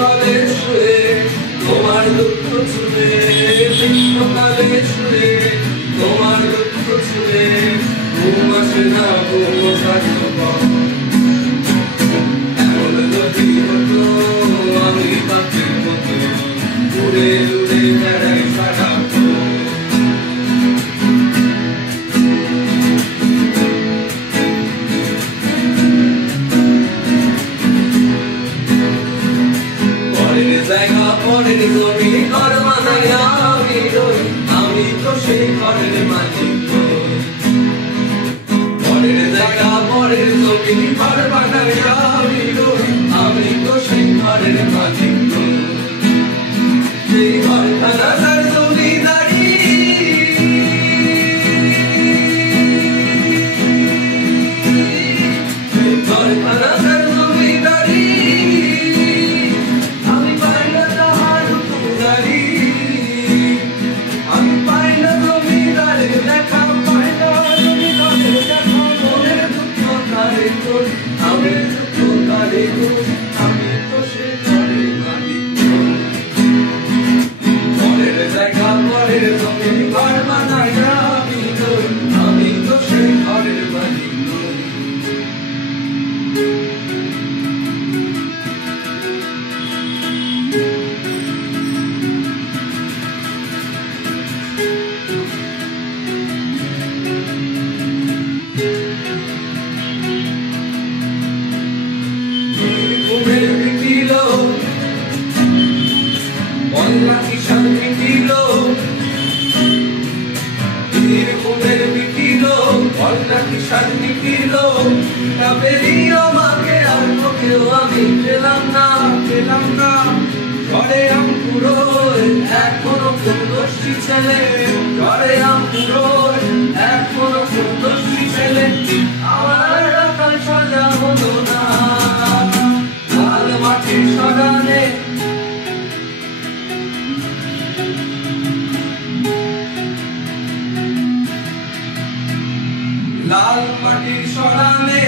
গ্রীষ্মকালে শুয়ে তোমার দুঃখ ছুঁয়ে, গ্রীষ্মকালে শুয়ে তোমার দুঃখ ছুঁয়ে ঘুম আসে না, ঘুম স্বার্থপর। এমন যদি হতো আমি পাখির মতো উড়ে উড়ে বেড়াই সারাক্ষণ। পরের জায়গা পরের জমি ঘর বানাইয়া আমি রই, আমি তো সেই ঘরের মালিক নই। পরের জায়গা পরের জমি ঘর বানাইয়া আমি রই, আমি তো সেই ঘরের মালিক নই। সেই ঘরখানা তার জমিদারি, সেই ঘরখানা তার জমিদারি, আমি পাই না তাহার হুকুমদারি। আমি পাই না জমিদারের দেখা, পাই না জমিদারের দেখা। মনের দুঃখ কারে তোর, আমি দুঃখ কারে তোর, আমি তো সে ঘরের মালিক নই। পরের জায়গা পরের জমি ঘর বানাইয়া আমি রই, আমি তো সে ঘরের মালিক নই। ঘুমের মিটিল বন্যা কিষান মিটিল, ঘুমের মিটিল বন্যা কিষান মিটিল। কাবেরী আমাকে আর তোকেও আমি পেলাম না, পেলাম না। ঝড়ে আমপুরোয় এখনো ফুলদস্যি ছেলে, ঝড়ে আমপুরোয় এখনো ফুলদস্যি ছেলে। আমার রাখাল সাজা হলো না, লাল মাটির সরানে লাল মাটির সরানে